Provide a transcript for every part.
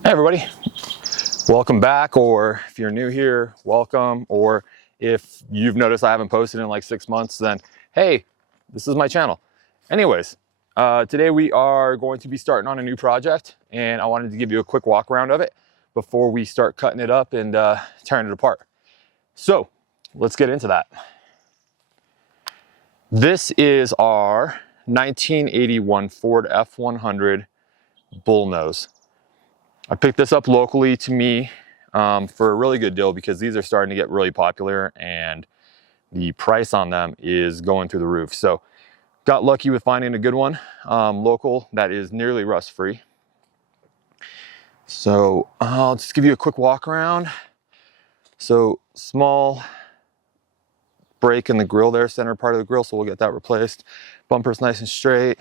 Hey everybody, welcome back, or if you're new here, welcome, or if you've noticed I haven't posted in like 6 months, then hey, this is my channel. Anyways, today we are going to be starting on a new project, and I wanted to give you a quick walk around of it before we start cutting it up and tearing it apart. So let's get into that. This is our 1981 Ford F100 BullNose. I picked this up locally to me for a really good deal because these are starting to get really popular and the price on them is going through the roof. So got lucky with finding a good one local that is nearly rust free. So I'll just give you a quick walk around. So small break in the grill there, center part of the grill, so we'll get that replaced. Bumper's nice and straight.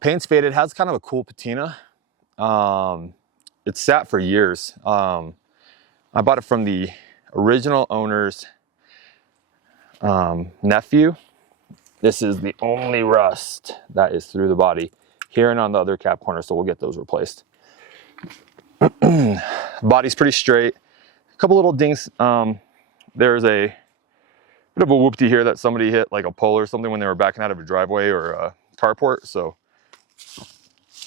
Paint's faded, has kind of a cool patina. It's sat for years. I bought it from the original owner's nephew. This is the only rust that is through the body here and on the other cap corner, so we'll get those replaced. Body's pretty straight. A couple little dings. There's a bit of a whoopty here that somebody hit, like a pole or something, when they were backing out of a driveway or a carport, so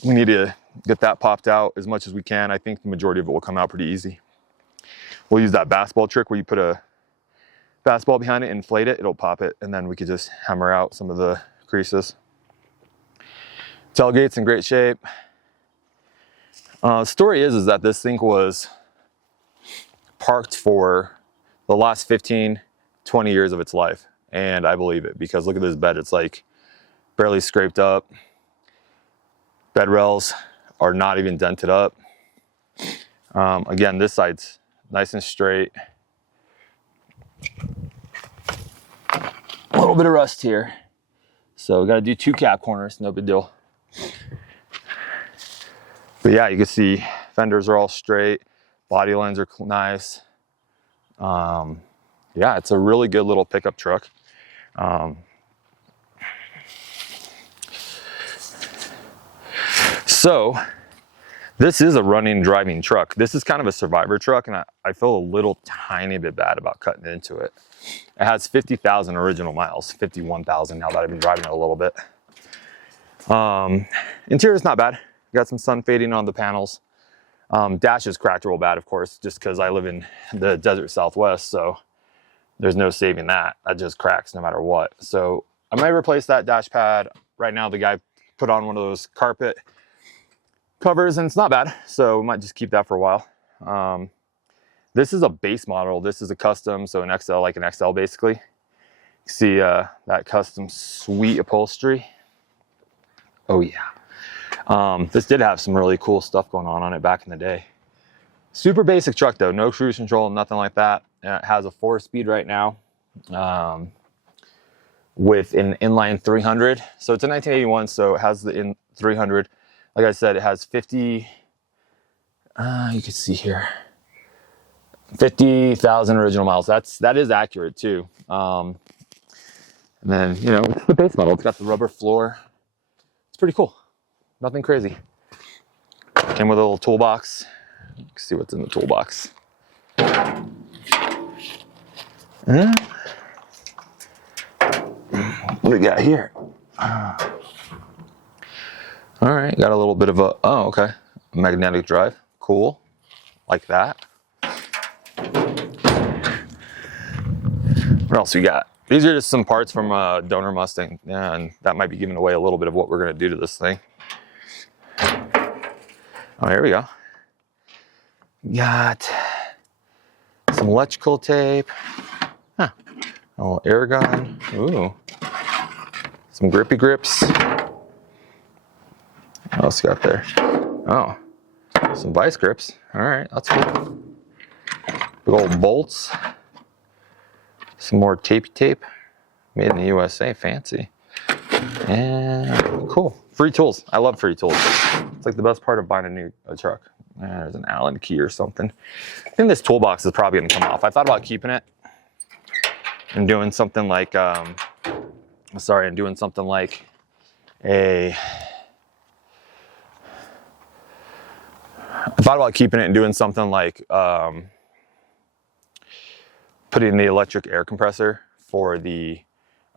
we need to get that popped out as much as we can. I think the majority of it will come out pretty easy. We'll use that basketball trick where you put a basketball behind it, inflate it, it'll pop it, and then we could just hammer out some of the creases. Tailgate's in great shape. Story is that this thing was parked for the last 15, 20 years of its life, and I believe it because look at this bed. It's like barely scraped up. Bed rails are not even dented up. Again, this side's nice and straight. A little bit of rust here. So we got to do 2 cap corners, no big deal. But yeah, you can see fenders are all straight. Body lines are nice. Yeah, it's a really good little pickup truck. So this is a running, driving truck. This is kind of a survivor truck, and I feel a little tiny bit bad about cutting into it. It has 50,000 original miles, 51,000 now that I've been driving it a little bit. Interior is not bad. Got some sun fading on the panels. Dash is cracked real bad, of course, just because I live in the desert Southwest, so there's no saving that. That just cracks no matter what. So I might replace that dash pad. Right now, the guy put on one of those carpet covers, and it's not bad, so we might just keep that for a while. This is a base model. This is a custom, so an XL, like an XL basically. You see that custom sweet upholstery. Oh yeah. This did have some really cool stuff going on it back in the day. Super basic truck though, no cruise control, nothing like that. It has a 4-speed right now with an inline 300. So it's a 1981, so it has the 300. Like I said, it has 50, you can see here, 50,000 original miles. That is accurate too. And then, you know, it's the base model. It's got the rubber floor. It's pretty cool. Nothing crazy. Came with a little toolbox. You can see what's in the toolbox. What do we got here? All right, got a little bit of a, oh, okay. Magnetic drive, cool, like that. What else we got? These are just some parts from Donor Mustang, and that might be giving away a little bit of what we're gonna do to this thing. Oh, here we go. Got some electrical tape. Huh. A little air gun. Ooh. Some grippy grips. What else got there? Oh, some vice grips. All right, that's cool. Big old bolts. Some more tapey tape. Made in the USA, fancy. And cool. Free tools. I love free tools. It's like the best part of buying a truck. There's an Allen key or something. I think this toolbox is probably gonna come off. I thought about keeping it and doing something like, a I thought about keeping it and doing something like putting the electric air compressor for the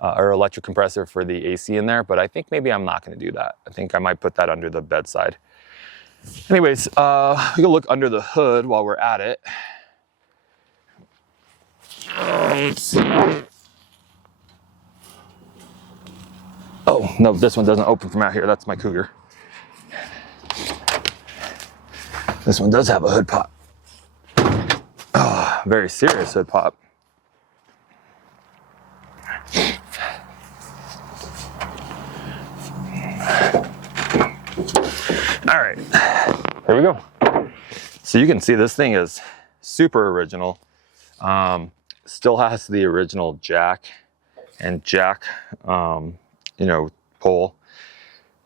or electric compressor for the AC in there, but I think maybe I'm not going to do that. I think I might put that under the bedside. Anyways, we can look under the hood while we're at it. Let's see. Oh, no, this one doesn't open from out here. That's my Cougar. This one does have a hood pop. Oh, very serious hood pop. All right, here we go. So you can see this thing is super original. Still has the original jack and jack, you know, pole.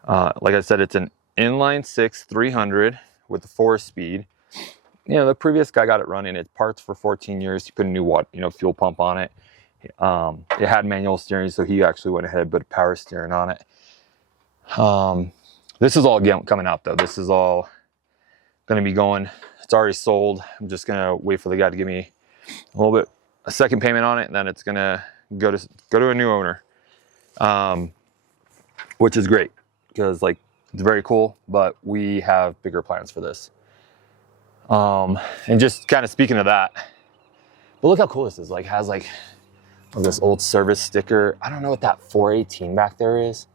Like I said, it's an inline 6 300 with a 4-speed. You know, the previous guy got it running. It's parts for 14 years. He put a new fuel pump on it. It had manual steering, so he actually went ahead and put power steering on it. This is all coming out though. This is all going to be going. It's already sold. I'm just going to wait for the guy to give me a second payment on it, and then it's going to go to a new owner, which is great because like it's very cool. But we have bigger plans for this. And just kind of speaking of that, but look how cool this is. Like has like this old service sticker. I don't know what that 418 back there is.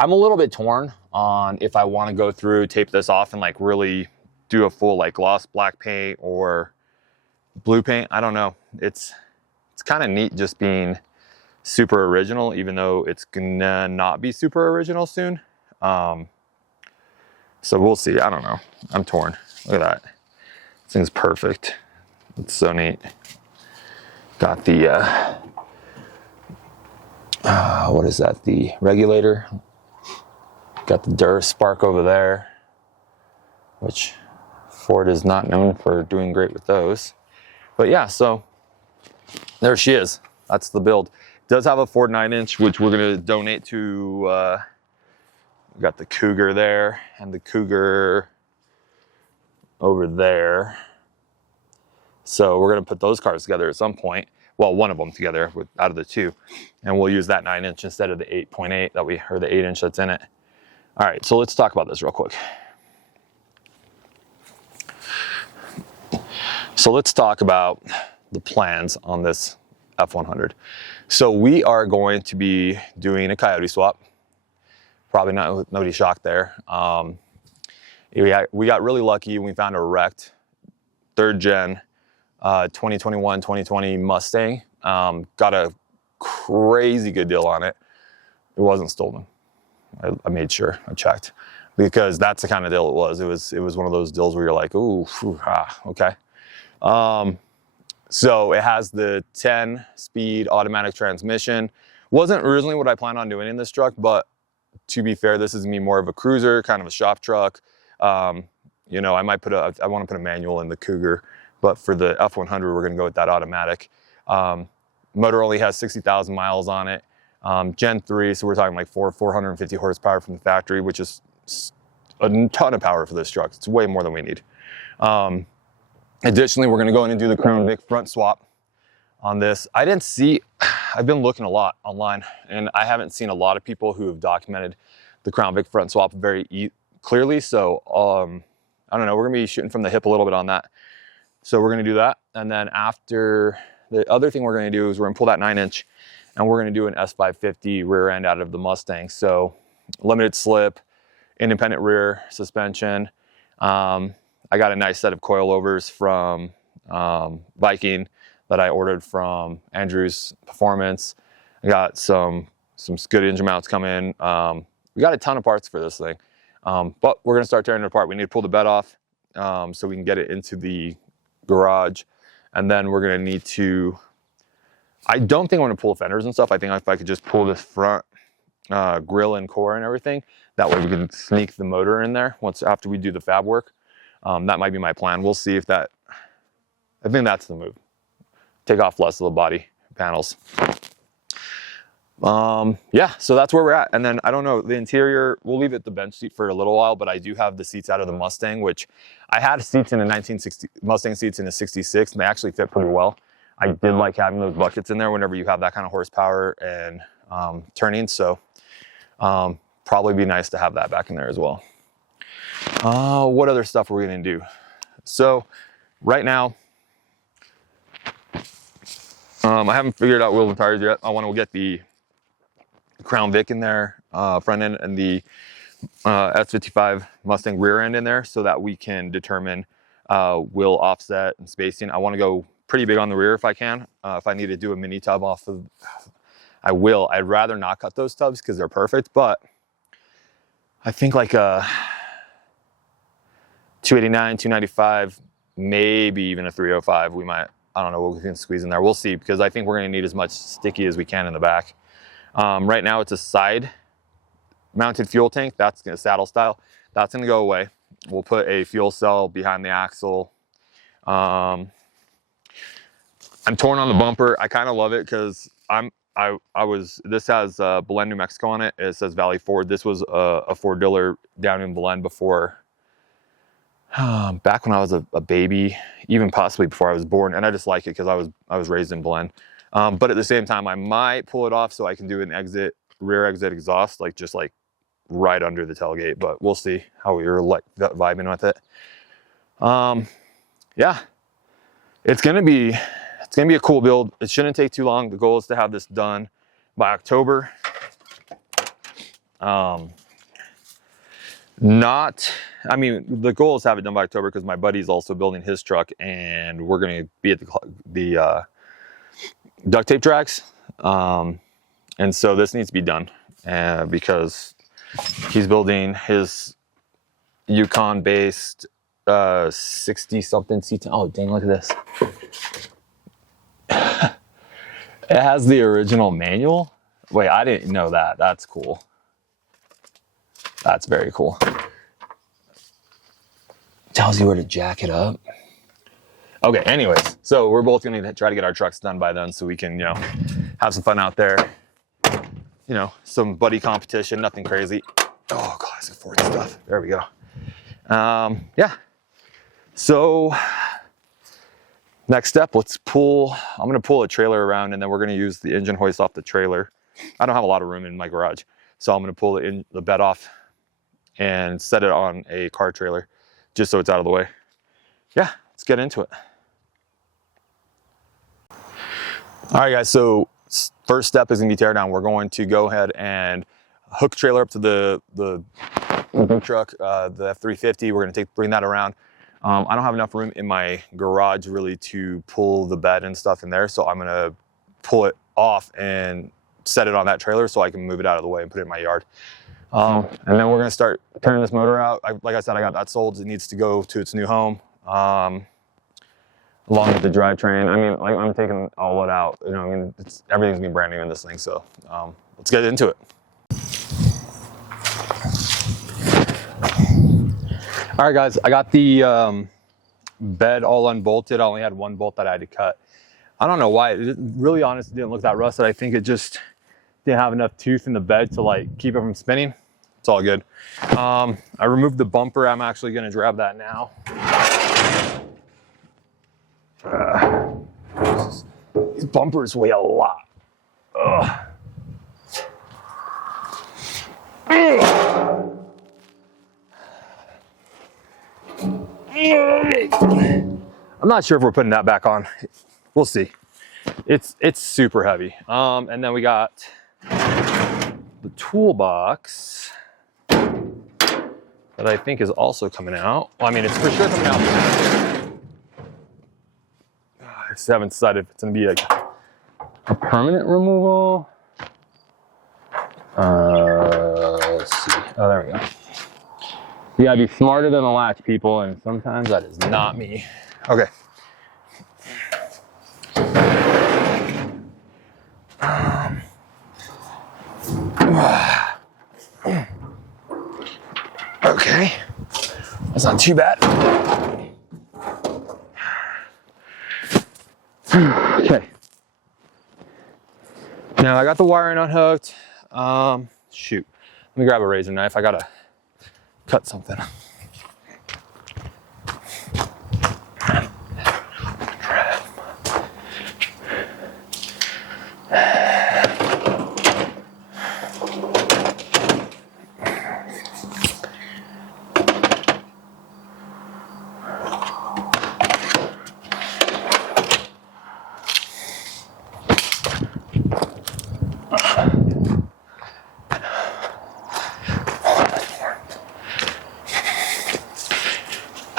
I'm a little bit torn on if I want to go through, tape this off and like really do a full like gloss black paint or blue paint. I don't know. It's kind of neat just being super original, even though it's gonna not be super original soon. So we'll see. I don't know. I'm torn. Look at that. This thing's perfect. It's so neat. Got the what is that? The regulator. Got the Dur spark over there, which Ford is not known for doing great with those. But yeah, so there she is. That's the build. It does have a Ford 9-inch, which we're going to donate to. We got the Cougar there and the Cougar over there. So we're going to put those cars together at some point. Well, one of them together out of the two. And we'll use that 9-inch instead of the 8.8 or the 8-inch that's in it. All right, so let's talk about this real quick. So let's talk about the plans on this F100. So we are going to be doing a Coyote swap. Probably nobody shocked there. We got really lucky and we found a wrecked 3rd gen 2021, 2020 Mustang. Got a crazy good deal on it. It wasn't stolen. I made sure I checked because that's the kind of deal it was. It was one of those deals where you're like, ooh, okay. So it has the 10-speed automatic transmission. Wasn't originally what I planned on doing in this truck, but to be fair, this is me more of a cruiser, kind of a shop truck. You know, I want to put a manual in the Cougar, but for the F100, we're going to go with that automatic. Motor only has 60,000 miles on it. Gen 3, so we're talking like 450 horsepower from the factory, which is a ton of power for this truck. It's way more than we need. Additionally, we're going to go in and do the crownvic front swap on this. I've been looking a lot online, and I haven't seen a lot of people who have documented the crownvic front swap very clearly. So I don't know, we're going to be shooting from the hip a little bit on that. So we're going to do that. And then after, the other thing we're going to do is we're going to pull that 9-inch and we're going to do an S550 rear end out of the Mustang. So limited slip, independent rear suspension. I got a nice set of coilovers from Viking that I ordered from Andrew's Performance. I got some good engine mounts coming. We got a ton of parts for this thing, but we're going to start tearing it apart. We need to pull the bed off so we can get it into the garage, and then we're going to need to, I don't think I want to pull fenders and stuff. I think if I could just pull this front grill and core and everything, that way we can sneak the motor in there after we do the fab work. That might be my plan. We'll see if that, I think that's the move. Take off less of the body panels. Yeah, so that's where we're at. And then I don't know, the interior, we'll leave it the bench seat for a little while, but I do have the seats out of the Mustang, which I had seats in the 1960 Mustang seats in the 66, and they actually fit pretty well. I did like having those buckets in there whenever you have that kind of horsepower and turning. So probably be nice to have that back in there as well. What other stuff are we gonna do? So right now, I haven't figured out wheels and tires yet. I want to get the Crown Vic in there, front end, and the S55 Mustang rear end in there so that we can determine wheel offset and spacing. I want to go pretty big on the rear if I can. If I need to do a mini tub off of, I will. I'd rather not cut those tubs because they're perfect, but I think like a 289, 295, maybe even a 305, we might, I don't know what we can squeeze in there. We'll see, because I think we're going to need as much sticky as we can in the back. Right now it's a side mounted fuel tank. That's going to saddle style. That's going to go away. We'll put a fuel cell behind the axle. I'm torn on the bumper. I kind of love it because this has Belen, New Mexico on it. It says Valley Ford. This was a Ford dealer down in Belen before, back when I was a baby, even possibly before I was born. And I just like it because I was raised in Belen. But at the same time, I might pull it off so I can do an rear exit exhaust, like right under the tailgate. But we'll see how you're like vibing with it. Yeah, it's gonna be a cool build. It shouldn't take too long. The goal is to have this done by October. The goal is to have it done by October because my buddy's also building his truck, and we're gonna be at the duct tape tracks. And so this needs to be done because he's building his Yukon based 60 something C10. Oh dang, look at this. It has the original manual. Wait, I didn't know that. That's cool. That's very cool. Tells you where to jack it up. Okay, anyways, so we're both gonna try to get our trucks done by then so we can, have some fun out there. Some buddy competition, nothing crazy. Oh, classic Ford stuff. There we go. Yeah. So next step, I'm gonna pull a trailer around, and then we're gonna use the engine hoist off the trailer. I don't have a lot of room in my garage, so I'm gonna pull the bed off and set it on a car trailer just so it's out of the way. Yeah, let's get into it. All right, guys, so first step is gonna be tear down. We're going to go ahead and hook trailer up to the big truck, the F350. We're gonna bring that around. I don't have enough room in my garage really to pull the bed and stuff in there, so I'm gonna pull it off and set it on that trailer so I can move it out of the way and put it in my yard. And then we're gonna start turning this motor out. Like I said, I got that sold. It needs to go to its new home, along with the drivetrain. I'm taking all it out. Everything's gonna be brand new in this thing. So let's get into it. All right, guys, I got the bed all unbolted. I only had one bolt that I had to cut. I don't know why. It really honestly didn't look that rusted. I think it just didn't have enough tooth in the bed to keep it from spinning. It's all good. I removed the bumper. I'm actually gonna grab that now. These bumpers weigh a lot. Ugh. I'm not sure if we're putting that back on. We'll see. It's super heavy. And then we got the toolbox that I think is also coming out. Well, it's for sure coming out. I just haven't decided if it's gonna be a permanent removal. Let's see. Oh, there we go. You gotta be smarter than the latch, people, and sometimes that is not me. Okay. Okay. That's not too bad. Okay. Now I got the wiring unhooked. Shoot, let me grab a razor knife. I gotta cut something.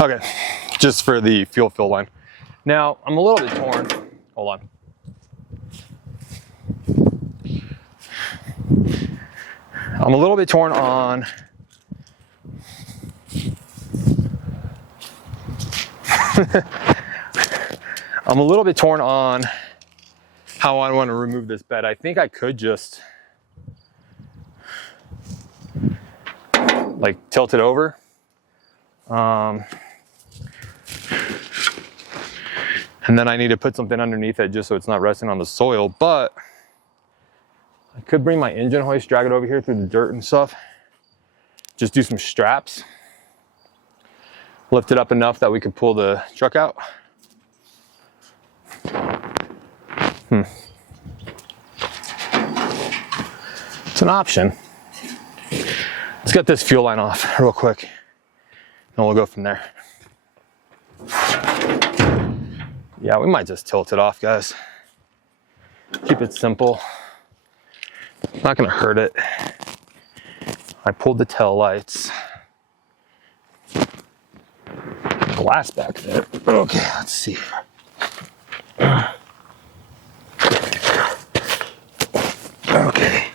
Okay, just for the fuel fill line. Now, I'm a little bit torn. Hold on. I'm a little bit torn on I'm a little bit torn on how I want to remove this bed. I think I could just like tilt it over. And then I need to put something underneath it just so it's not resting on the soil, but I could bring my engine hoist, drag it over here through the dirt and stuff. Just do some straps. Lift it up enough that we could pull the truck out. It's an option. Let's get this fuel line off real quick, and we'll go from there. Yeah, we might just tilt it off, guys. Keep it simple. Not gonna hurt it. I pulled the tail lights. Glass back there. Okay, let's see. Okay.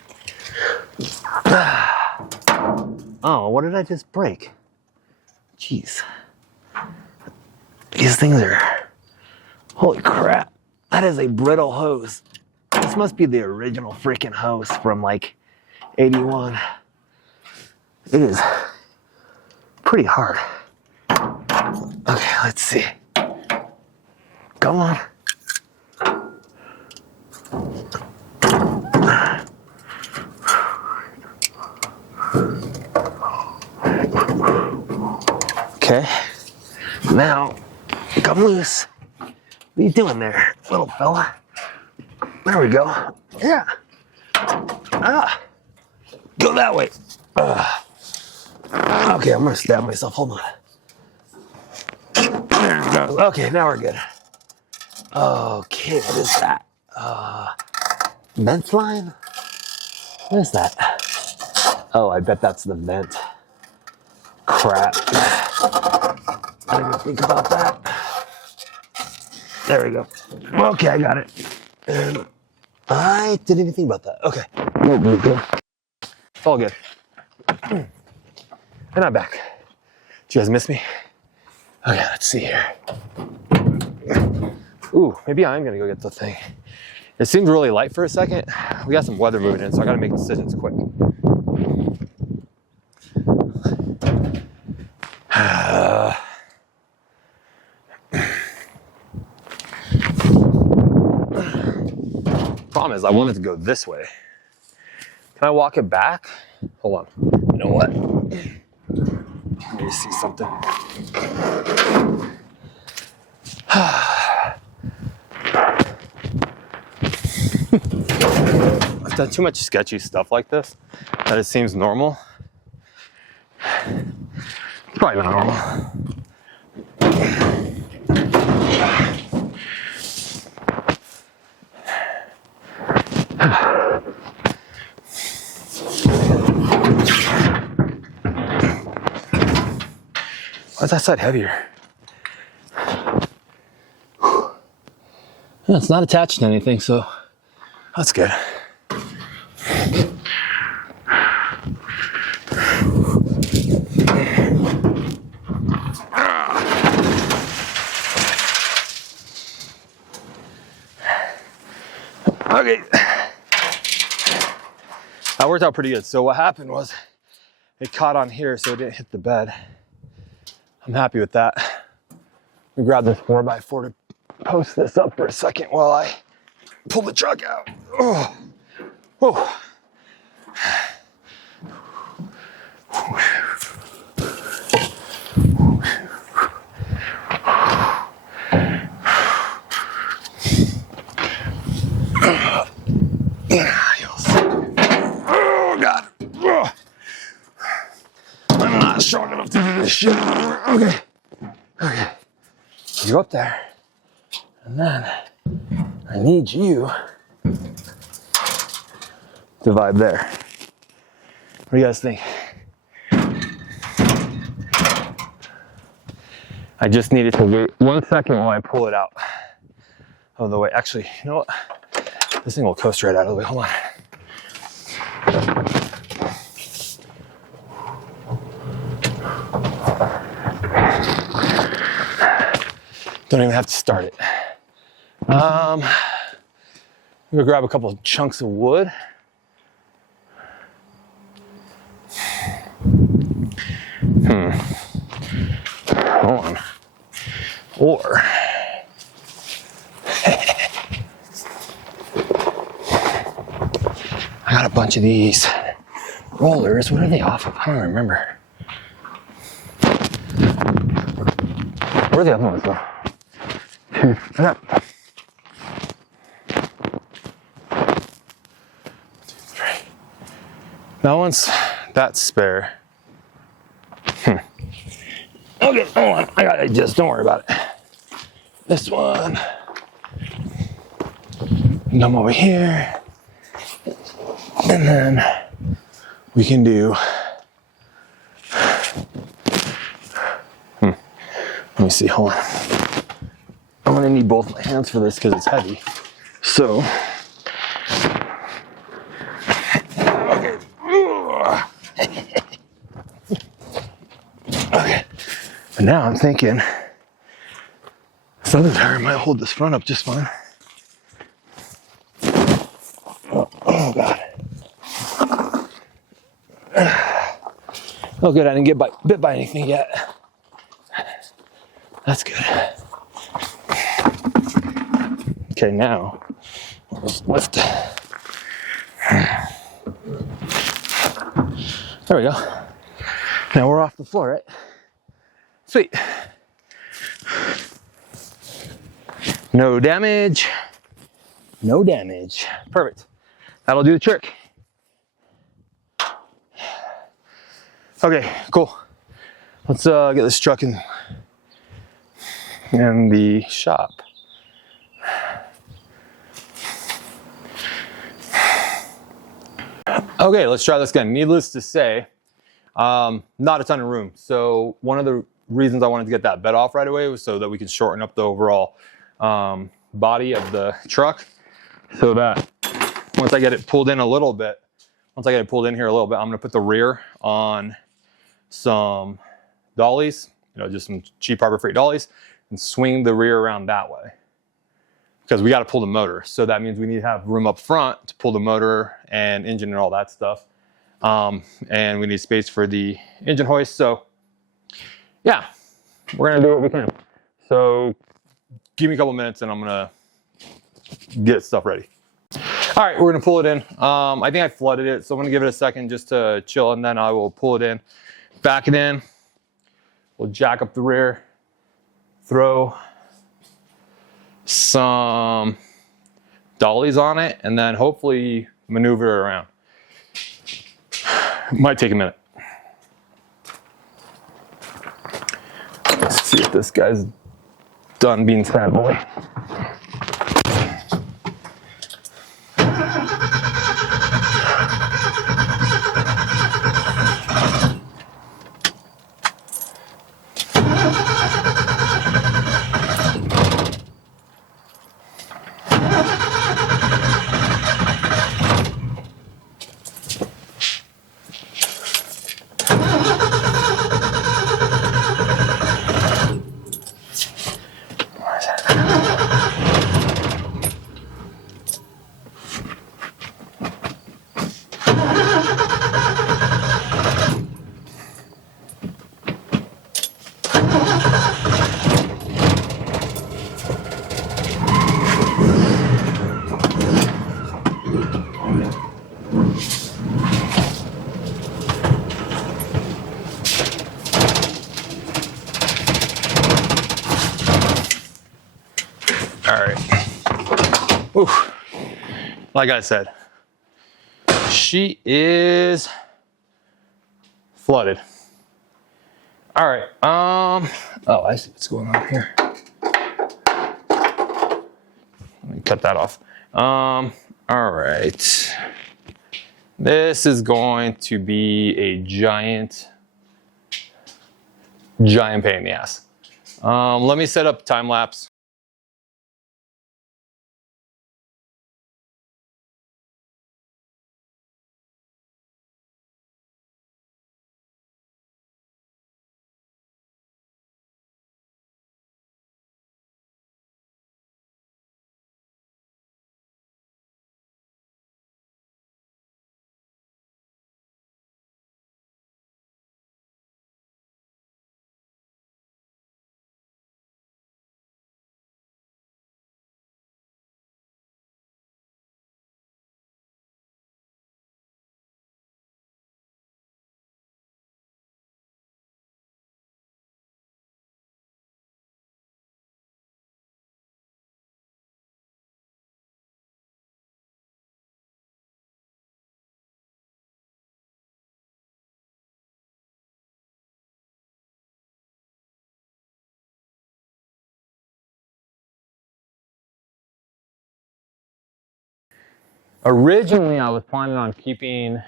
Oh, what did I just break? Jeez. These things are... Holy crap. That is a brittle hose. This must be the original freaking hose from like 81. It is pretty hard. Okay, let's see. Come on. Okay. Now, come loose. What are you doing there, little fella? There we go. Yeah. Ah. Go that way. Okay, I'm gonna stab myself. Hold on. There it goes. Okay, now we're good. Okay, what is that? Vent line? What is that? Oh, I bet that's the vent. Crap. I didn't even think about that. There we go. Okay, I got it. And I didn't even think about that. Okay. No big deal. It's all good. And I'm back. Did you guys miss me? Okay, let's see here. Ooh, maybe I'm gonna go get the thing. It seemed really light for a second. We got some weather moving in, so I gotta make decisions quick. Problem is, I wanted to go this way. Can I walk it back? Hold on. You know what? Let me see something. I've done too much sketchy stuff like this that it seems normal. It's probably not normal. Why is that side heavier? Yeah, it's not attached to anything, so that's good. Okay. That worked out pretty good. So what happened was it caught on here so it didn't hit the bed. I'm happy with that. Let me grab this 4x4 to post this up for a second while I pull the truck out. Oh, Whoa. Oh God. I'm not strong enough to do this shit. Okay. Okay. You up there. And then I need you to vibe there. What do you guys think? I just needed to wait 1 second while I pull it out of the way. Actually, you know what? This thing will coast right out of the way. Hold on. Don't even have to start it. I'm gonna grab a couple of chunks of wood. Hold on. Or I got a bunch of these rollers. What are they off of? I don't remember. Where are the other ones though? That's spare. Okay, hold on. I got it. Just don't worry about it. This one. Come over here. And then we can do. Let me see. Hold on. I'm gonna need both my hands for this because it's heavy. So. Okay. Okay. But now I'm thinking this other tire might hold this front up just fine. Oh God. Oh good, I didn't get bit by anything yet. That's good. Okay, now we'll just lift. There we go. Now we're off the floor, right? Sweet. No damage. No damage. Perfect. That'll do the trick. Okay, cool. Let's get this truck in the shop. Okay, let's try this again. Needless to say, not a ton of room. So one of the reasons I wanted to get that bed off right away was so that we can shorten up the overall body of the truck, so that once I get it pulled in a little bit, I'm gonna put the rear on some dollies, just some cheap Harbor Freight dollies, and swing the rear around that way. Because we got to pull the motor. So that means we need to have room up front to pull the motor and engine and all that stuff. And we need space for the engine hoist. So yeah, we're going to do what we can. So give me a couple minutes and I'm going to get stuff ready. All right, we're going to pull it in. I think I flooded it, so I'm going to give it a second just to chill, and then I will pull it in, back it in. We'll jack up the rear, throw some dollies on it, and then hopefully maneuver it around. It might take a minute. Let's see if this guy's done being sad boy. right. Oof. Like I said, she is flooded. All right. Oh, I see what's going on here. Let me cut that off. All right. This is going to be a giant pain in the ass. Let me set up time lapse. Originally, I was planning on keeping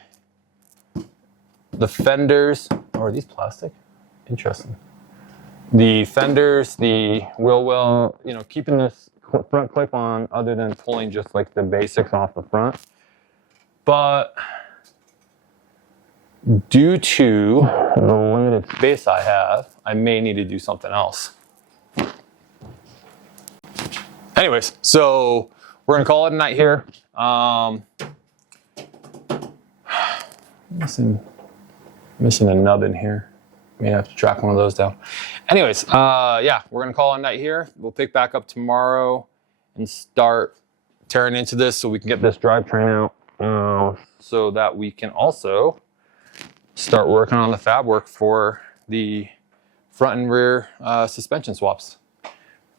the fenders. Oh, are these plastic? Interesting. The fenders, the wheel well, you know, keeping this front clip on other than pulling just like the basics off the front. But due to the limited space I have, I may need to do something else. Anyways, so we're gonna call it a night here. Missing a nub in here. May have to track one of those down. Anyways, yeah, we're gonna call it a night here. We'll pick back up tomorrow and start tearing into this so we can get this drivetrain out, so that we can also start working on the fab work for the front and rear suspension swaps.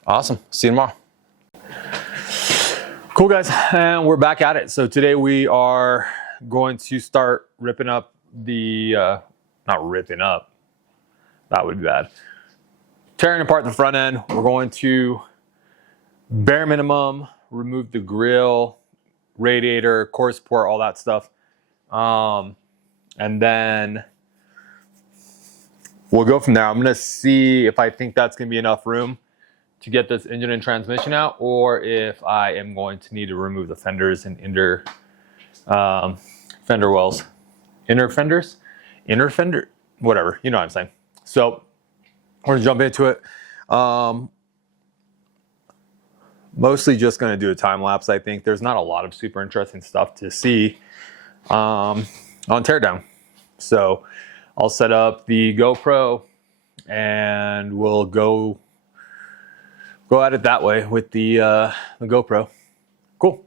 Awesome. See you tomorrow. Cool, guys, and we're back at it. So today we are going to start ripping up the, not ripping up, that would be bad. Tearing apart the front end. We're going to, bare minimum, remove the grill, radiator, core support, all that stuff. And then we'll go from there. I'm gonna see if I think that's gonna be enough room to get this engine and transmission out, or if I am going to need to remove the fenders and inner fender wells. Inner fender, whatever, you know what I'm saying. So we're gonna jump into it. Mostly just gonna do a time lapse. I think there's not a lot of super interesting stuff to see on teardown. So I'll set up the GoPro and we'll go at it that way with the GoPro. Cool.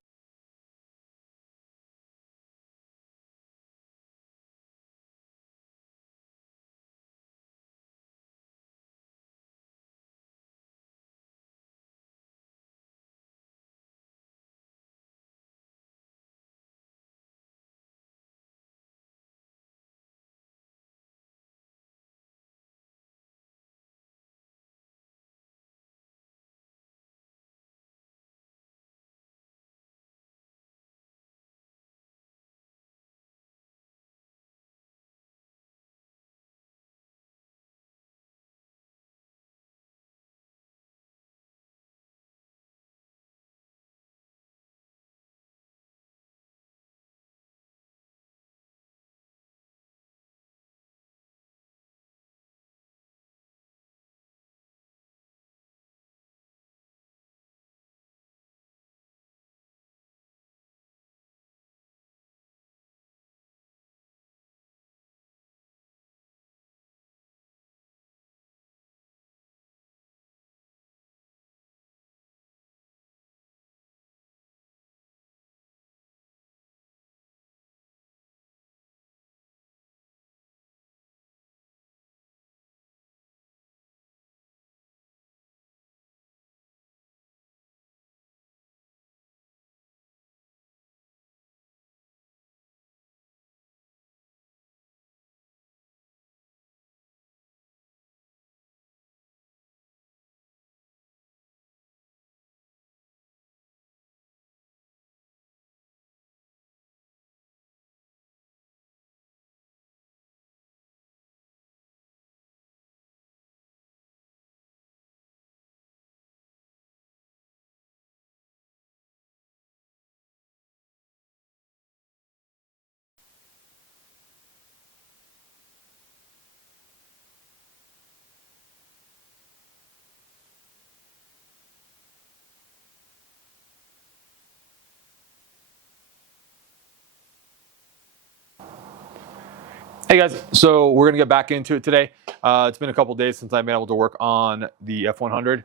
Hey guys, so we're gonna get back into it today. It's been a couple days since I've been able to work on the F100,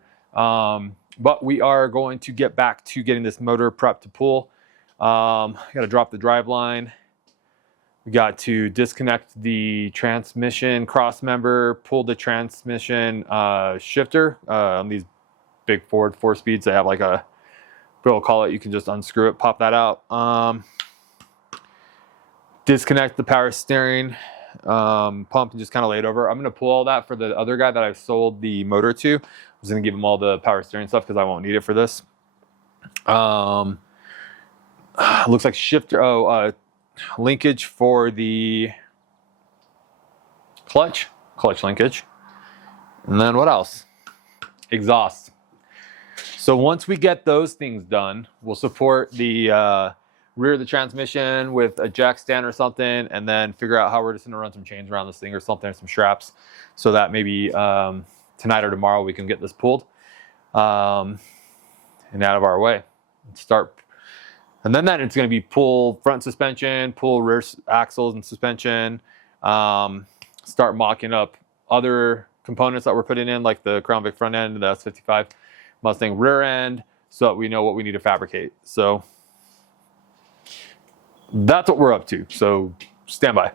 but we are going to get back to getting this motor prepped to pull. Got to drop the drive line. We got to disconnect the transmission cross member, pull the transmission shifter on these big Ford 4-speeds. They have like a, we'll call it, you can just unscrew it, pop that out. Disconnect the power steering pump and just kind of lay it over. I'm going to pull all that for the other guy that I've sold the motor to. I was going to give him all the power steering stuff because I won't need it for this. Looks like shifter, linkage for the clutch linkage. And then what else? Exhaust. So once we get those things done, we'll support the rear of the transmission with a jack stand or something, and then figure out how we're just gonna run some chains around this thing or something, or some straps, so that maybe tonight or tomorrow we can get this pulled and out of our way. Start, and then it's gonna be pull front suspension, pull rear axles and suspension, start mocking up other components that we're putting in, like the crownvic front end, the S55 Mustang rear end, so that we know what we need to fabricate. So that's what we're up to. So stand by.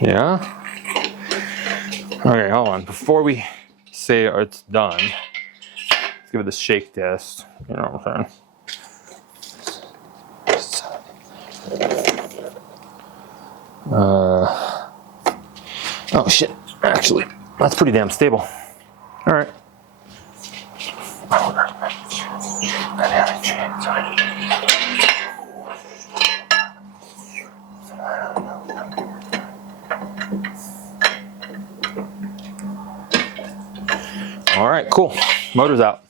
Yeah. Okay, hold on. Before we say it's done, let's give it the shake test. You know what I'm saying? Oh shit. Actually, that's pretty damn stable. All right. All right, cool. Motor's out.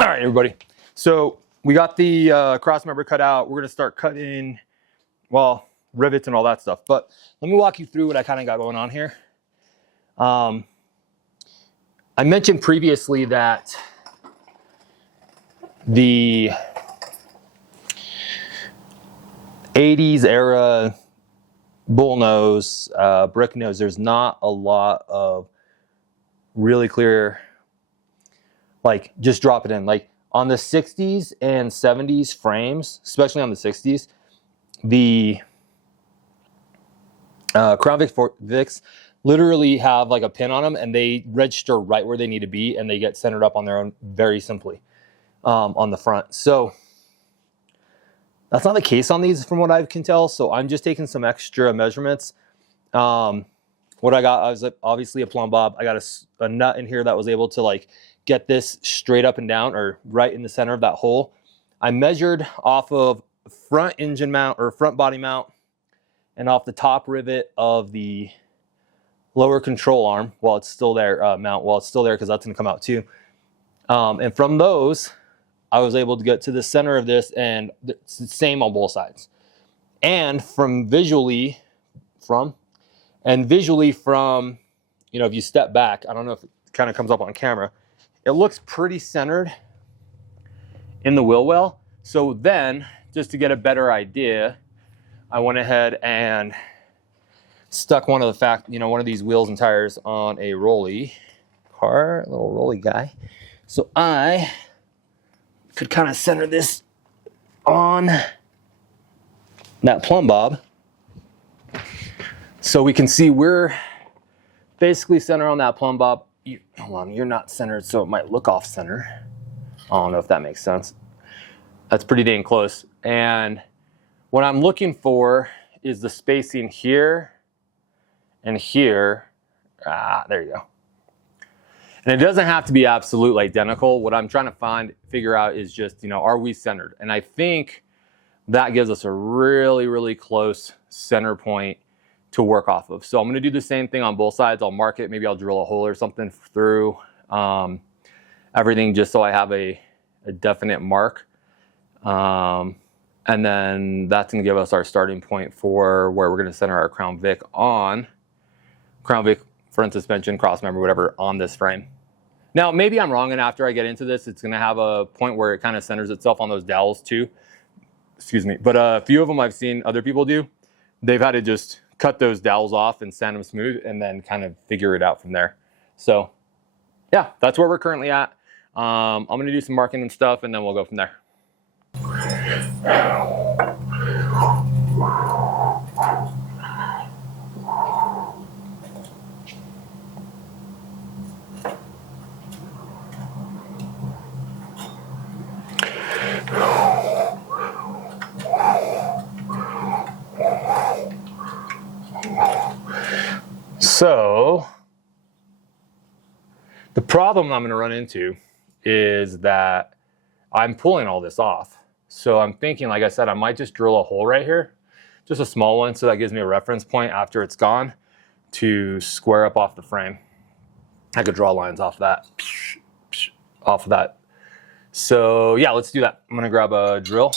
All right, everybody. So we got the cross member cut out. We're gonna start cutting, well, rivets and all that stuff. But let me walk you through what I kind of got going on here. I mentioned previously that the 80s era BullNose, brick nose, there's not a lot of really clear, like just drop it in. Like on the 60s and 70s frames, especially on the 60s, the crownvic Vics literally have like a pin on them and they register right where they need to be and they get centered up on their own very simply on the front. So that's not the case on these from what I can tell. So I'm just taking some extra measurements. What I got, I was obviously a plumb bob. I got a nut in here that was able to like get this straight up and down or right in the center of that hole. I measured off of front engine mount or front body mount and off the top rivet of the lower control arm while it's still there, mount while it's still there, because that's going to come out too. And from those, I was able to get to the center of this, and it's the same on both sides. And visually from, you know, if you step back, I don't know if it kind of comes up on camera, it looks pretty centered in the wheel well. So then, just to get a better idea, I went ahead and stuck one of these wheels and tires on a rolly car, little rolly guy. So I could kind of center this on that plumb bob. So we can see we're basically centered on that plumb bob. Hold on, you're not centered, so it might look off center. I don't know if that makes sense. That's pretty dang close. And what I'm looking for is the spacing here and here. There you go. And it doesn't have to be absolutely identical. What I'm trying to figure out is just, are we centered? And I think that gives us a really, really close center point to work off of. So I'm going to do the same thing on both sides. I'll mark it. Maybe I'll drill a hole or something through everything just so I have a definite mark. And then that's going to give us our starting point for where we're going to center our Crown Vic front suspension, cross member, whatever, on this frame. Now, maybe I'm wrong, and after I get into this, it's going to have a point where it kind of centers itself on those dowels too. Excuse me. But a few of them I've seen other people do. They've had to just cut those dowels off and sand them smooth and then kind of figure it out from there. So yeah, that's where we're currently at. I'm going to do some marking and stuff, and then we'll go from there. So the problem I'm going to run into is that I'm pulling all this off. So I'm thinking, like I said, I might just drill a hole right here, just a small one, so that gives me a reference point after it's gone to square up off the frame. I could draw lines off that, So yeah, let's do that. I'm going to grab a drill.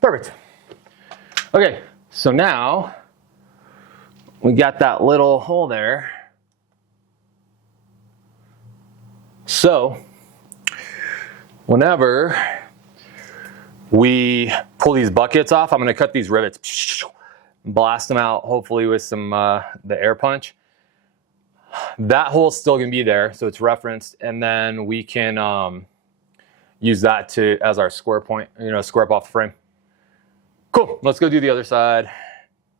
Perfect. Okay, so now we got that little hole there. So whenever we pull these buckets off, I'm going to cut these rivets, blast them out, hopefully with some the air punch. That hole's still going to be there, so it's referenced, and then we can use that to as our square point, square up off the frame. Cool, let's go do the other side.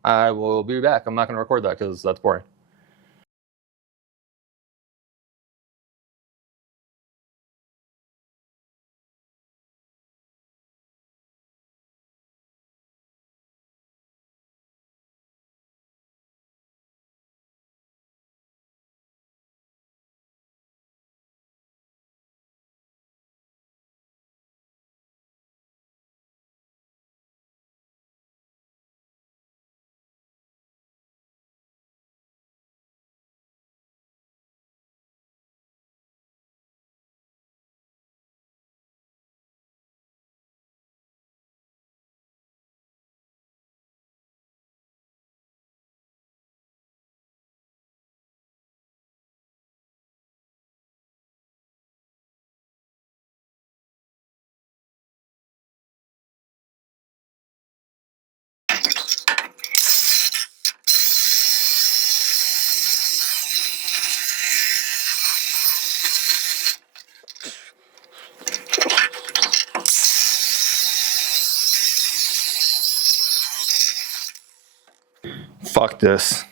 I will be back. I'm not going to record that because that's boring. Fuck this.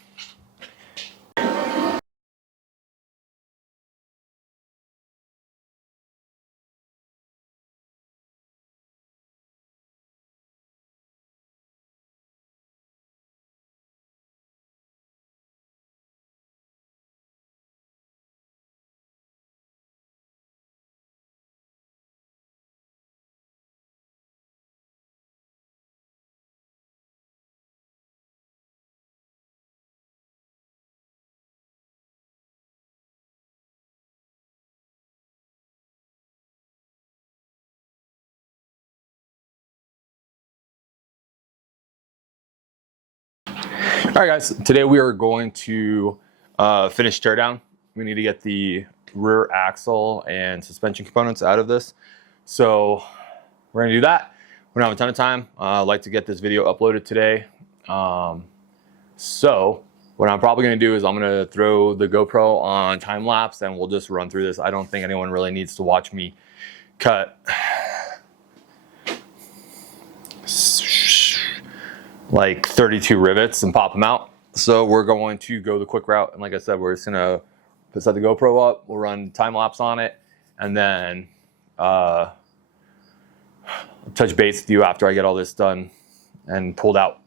All right, guys, today we are going to finish teardown. We need to get the rear axle and suspension components out of this. So we're gonna do that. We don't have a ton of time. I'd like to get this video uploaded today. So what I'm probably gonna do is I'm gonna throw the GoPro on time lapse and we'll just run through this. I don't think anyone really needs to watch me cut like 32 rivets and pop them out. So we're going to go the quick route. And like I said, we're just gonna set the GoPro up. We'll run time lapse on it and then touch base with you after I get all this done and pulled out.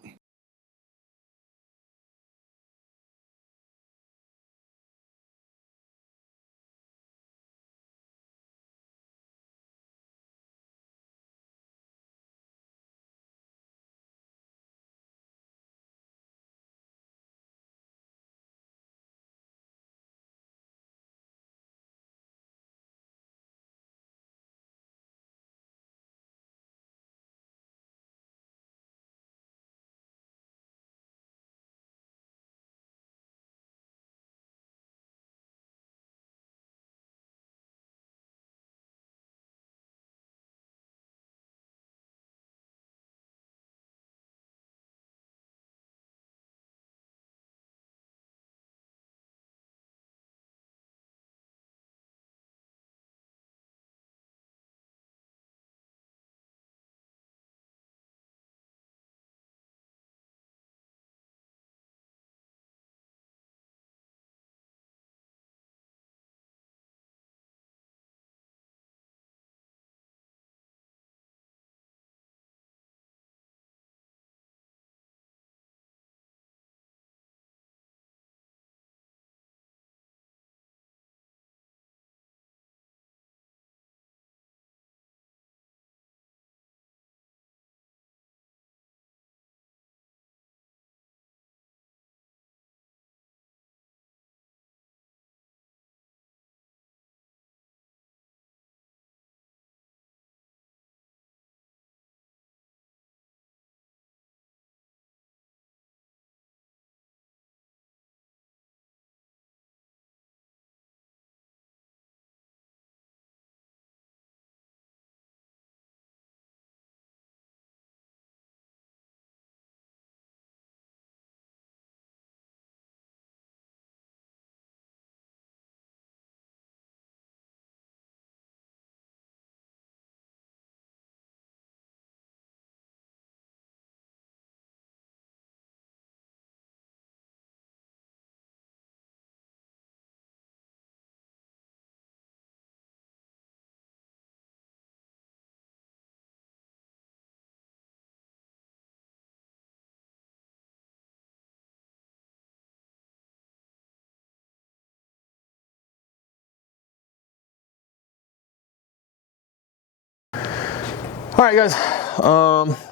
All right, guys,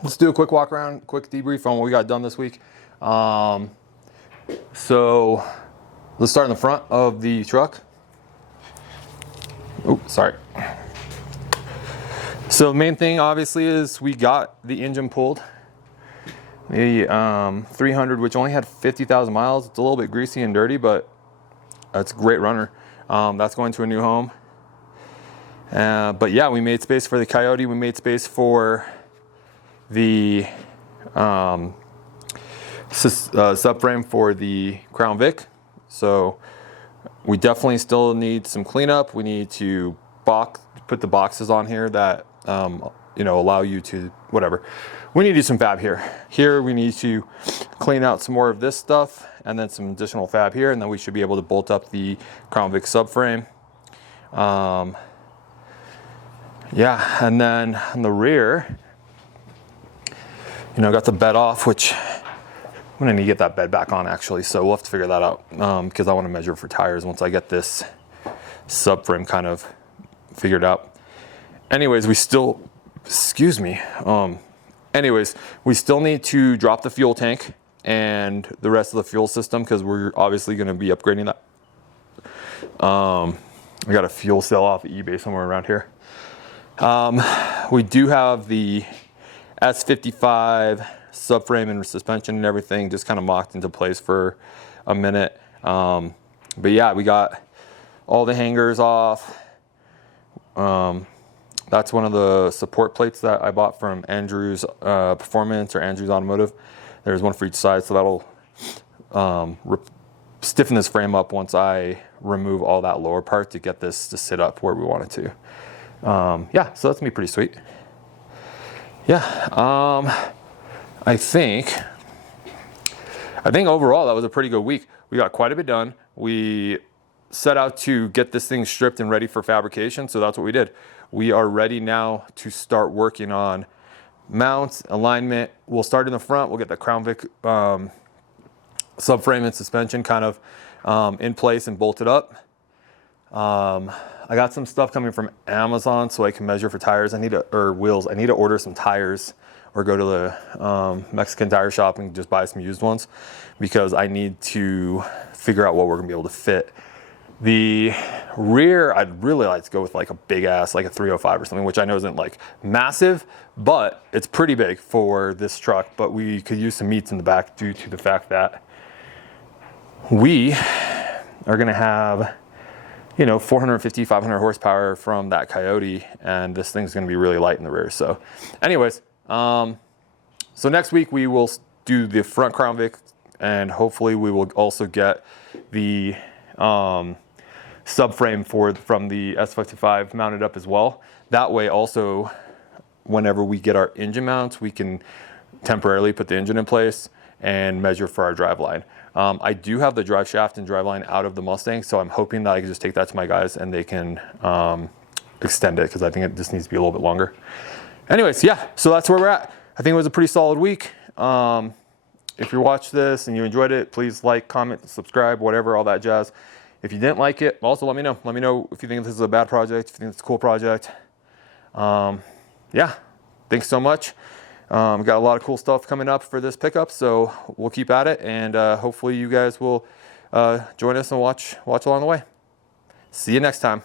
let's do a quick walk around, quick debrief on what we got done this week. So let's start in the front of the truck. Oh, sorry. So the main thing obviously is we got the engine pulled. The 300, which only had 50,000 miles. It's a little bit greasy and dirty, but it's a great runner. That's going to a new home. But yeah, we made space for the Coyote. We made space for the subframe for the Crown Vic. So we definitely still need some cleanup. We need to put the boxes on here that allow you to whatever. We need to do some fab here. Here we need to clean out some more of this stuff and then some additional fab here, and then we should be able to bolt up the Crown Vic subframe. Yeah, and then on the rear, got the bed off, which I'm gonna need to get that bed back on actually, so we'll have to figure that out because I want to measure for tires once I get this subframe kind of figured out. Anyways, we still need to drop the fuel tank and the rest of the fuel system because we're obviously going to be upgrading that. I got a fuel cell off of eBay somewhere around here. We do have the S55 subframe and suspension and everything just kind of mocked into place for a minute. But yeah, we got all the hangers off. That's one of the support plates that I bought from Andrew's Performance or Andrew's Automotive. There's one for each side, so that'll stiffen this frame up once I remove all that lower part to get this to sit up where we want it to. Yeah, so that's gonna be pretty sweet. Yeah, I think overall that was a pretty good week. We got quite a bit done. We set out to get this thing stripped and ready for fabrication, so that's what we did. We are ready now to start working on mounts, alignment. We'll start in the front. We'll get the Crown Vic subframe and suspension kind of in place and bolted up. I got some stuff coming from Amazon so I can measure for tires. Or wheels. I need to order some tires or go to the Mexican tire shop and just buy some used ones because I need to figure out what we're gonna be able to fit. The rear, I'd really like to go with like a big ass, like a 305 or something, which I know isn't like massive, but it's pretty big for this truck. But we could use some meats in the back due to the fact that we are gonna have 450, 500 horsepower from that Coyote, and this thing's gonna be really light in the rear. So anyways, so next week we will do the front Crown Vic, and hopefully we will also get the subframe from the S55 mounted up as well. That way also, whenever we get our engine mounts, we can temporarily put the engine in place and measure for our driveline. I do have the drive shaft and driveline out of the Mustang, so I'm hoping that I can just take that to my guys and they can extend it because I think it just needs to be a little bit longer. Anyways, yeah, so that's where we're at. I think it was a pretty solid week. If you watched this and you enjoyed it, please like, comment, subscribe, whatever, all that jazz. If you didn't like it, also let me know. Let me know if you think this is a bad project, if you think it's a cool project. Yeah, thanks so much. Got a lot of cool stuff coming up for this pickup, so we'll keep at it, and hopefully you guys will join us and watch along the way. See you next time.